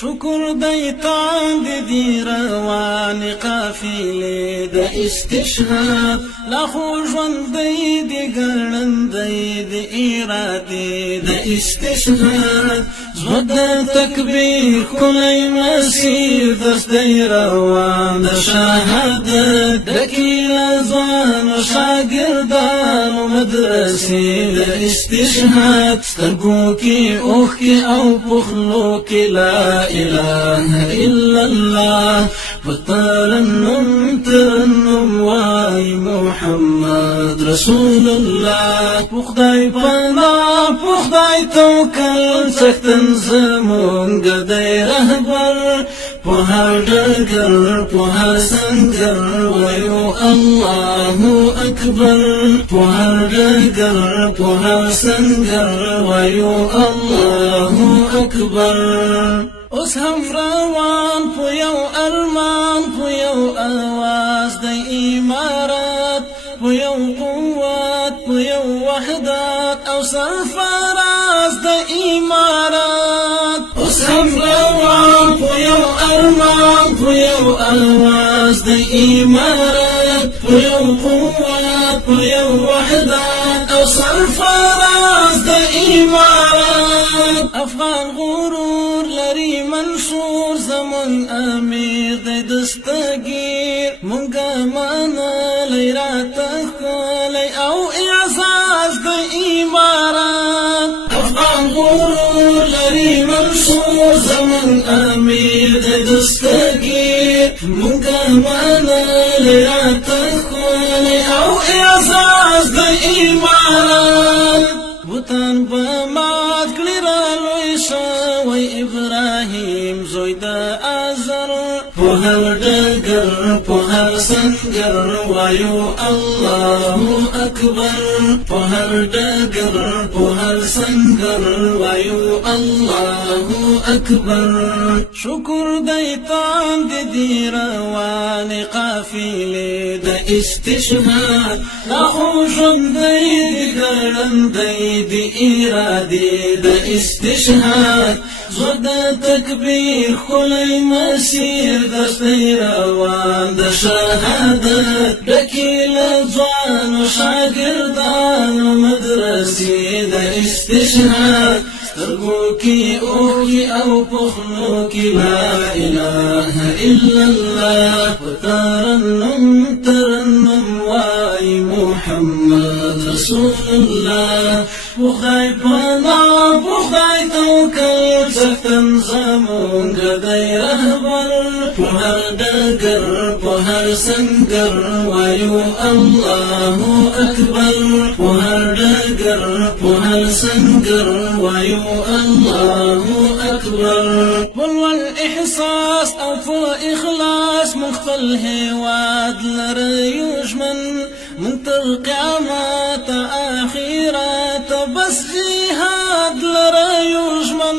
شکر دیتان دی روان قافلې د استشهاد لا خو ژوندی دی ګړندی د ارادې د استشهاد زړه د تکبیر کلی مسیر دستی روان د شهادت ډکې له ځوانو شاګردانو مدرسې د استشهاد سترګو کې اوښکې او پخلو کې لا اله الا الله فترنم ترنم واي محمد رسول الله پخدای پنا پخدای توکل سختن زمونږ دی رهبر په هر ډګر په هر سنګر وایو الله اکبر په هر ډګر په هر سنګر وایو الله اکبر اوس هم روان په یو ارمان په یو اواز د امارات په یو قوت په یو وحدت او سرفراز د امارات اوس هم روان په یو ارمان په یو اواز د امارات په یو قوت په یو وحدت او سرفراز د امارات افغان غرور لري منصور زمون امیر د دستگیر مونږه منلی راته ښکلی او اعزاز د امارات افغان غرور لري منصور زمون امیر د دستگیر مونږه منلی راته ښکلی او اعزاز د امارات بوتان به مات کړي رالوی شوی ابراهیم زوی د آزر په هر ډګر په هر سنګر وایو الله اکبر په هر ډګر په هر سنګر وایو الله اکبر شکر دیتان دی روان قافلې د استشهاد لا خو ژوندی دی ګړندی دی ارادې د استشهاد زړه د تکبیر ښکلی مسیر دستی روان د شهادت ډکې له ځوانو شاګردانو مدرسې د استشهاد سترګو کې اوښکې او پخلو کې لا اله الا الله ترنم ترنم واي محمد رسول الله بخدای پنا بخدای توکل سختن زمونږ دی رهبر په هر ډګر په هر سنګر وایو الله اکبر په هر ډګر په هر سنګر وایو الله اکبر ولول احساس او په اخلاص مخفل هواد لريو ژمن من تر قیامت اخرت بس جهاد لريو ژمن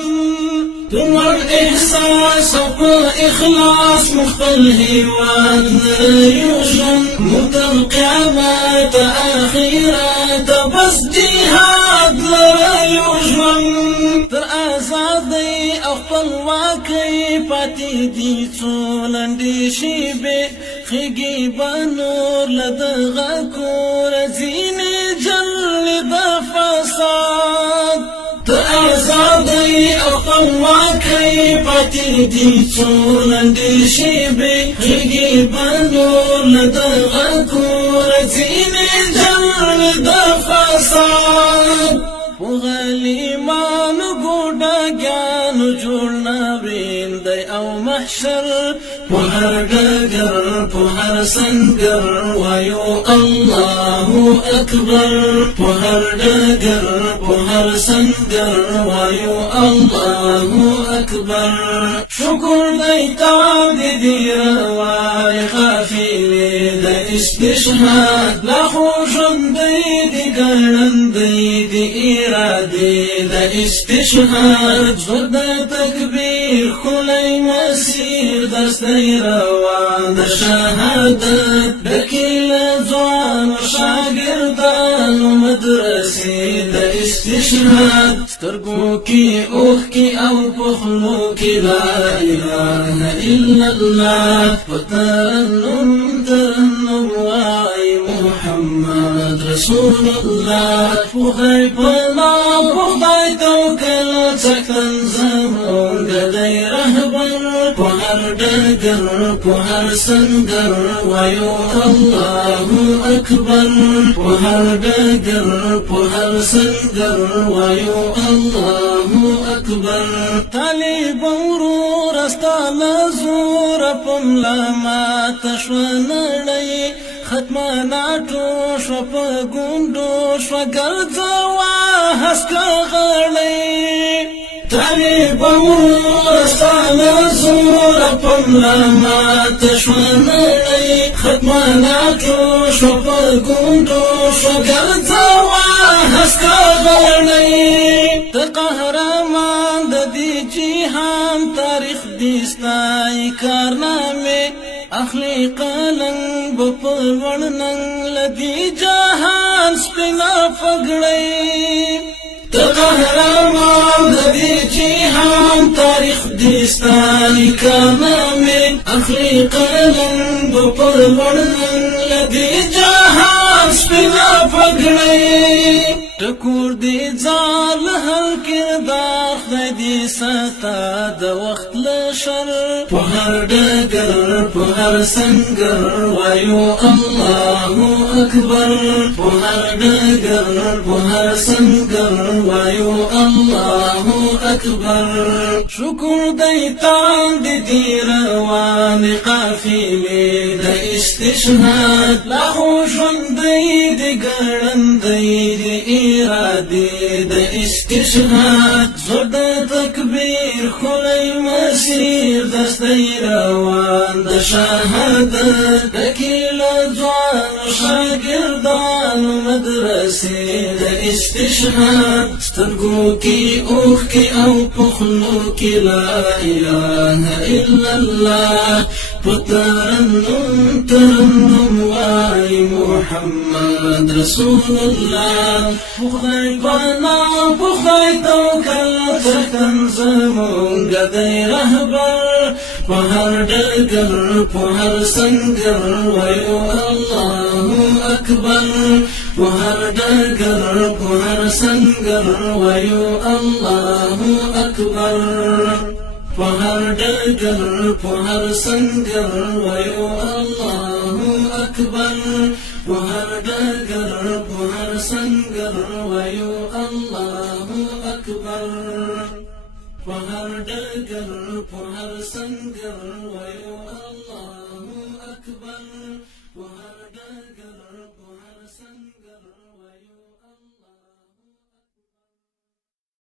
ولول احساس او په اخلاص مخفل هواد لريو ژمن من تر قیامت اخرت بس جهاد لريو ژمن تر آزادۍ او خپلواکۍ پاتې دي څو لنډې شېبې خېږي به نور له دغه کوره ځینې جلې د فساد تر آزادۍ او خپلواکۍ پاتې دي څو لنډې شېبې خېږي به نور له دغه کوره ځینې جلې د فساد غلیمانو ګوډاګیانو جوړ ناورین دی او محشر په هر ډګر په هر سنګر وایو الله اکبر په هر ډګر په هر سنګر وایو الله اکبر شکر دی توام دی روان قافلې د استشهاد لا خو ژوندی دی ګړندی دی ارادې د استشهاد زړه د تکبیر ښکلی مسیر دستی روان د شهادت ډکې له ځوانو شاګردانو مدرسې د استشهاد سترګو کې اوښ کې او پخلو کې لا اله الا الله وترنم ترنم وای محمد رسول الله خدای پنا خدای توکل څکن زمون ګدای رهبر په هر ډګر په هر سنگر وایو الله اکبر په هر ډګر په هر سنگر وایو الله اکبر طالب ورور استاله زور پملا ما تشونړی ختمه ناټو شو په ګوندو شو ګرځوا هسکا غړی طالب ورور استاله زور پملا ما تشونړی ختمه ناټو شو په ګوندو شو ګرځوا هسکا غړی ته قهرمان د دې جهان تاریخ دې ستای کارنامه اخلی قلنگ بپلوڑ ننگ لدی جہان سپنا پگڑی تقہرمان لدی جہان تاریخ دیستانی کارنامے اخلی قلنگ بپلوڑ ننگ لدی جہان سپنا پگڑی ټکور دی ځال هر کردار خدای دې ستا د وخت له شر په هر ډګر په هر سنگر وایو الله اکبر په هر ډګر په هر سنگر وایو الله اکبر شکر دی تان دی روان قافلې د استشهاد لا خو ژوندی دی ګړندی دی ارادي د استشهاد زور د تکبیر خلی مسیر دستی روان د شهادت دکیل ځوان شاګردان مدرسې د استشهاد سترګو کې اوښ کې او پخلو کې لا اله الا الله پترنم ترنم وای محمد رسول الله خدای پنا خدای توکل څکن زمون ګدای رهبر په هر ډګر په هر سنگر وایو الله اکبر په هر ډګر په هر سنگر وایو الله اکبر په هر ډګر په هر سنگر وایو الله اکبر په هر ډګر په هر سنگر وایو الله اکبر په هر ډګر په هر سنگر وایو الله اکبر په هر ډګر په هر سنگر وایو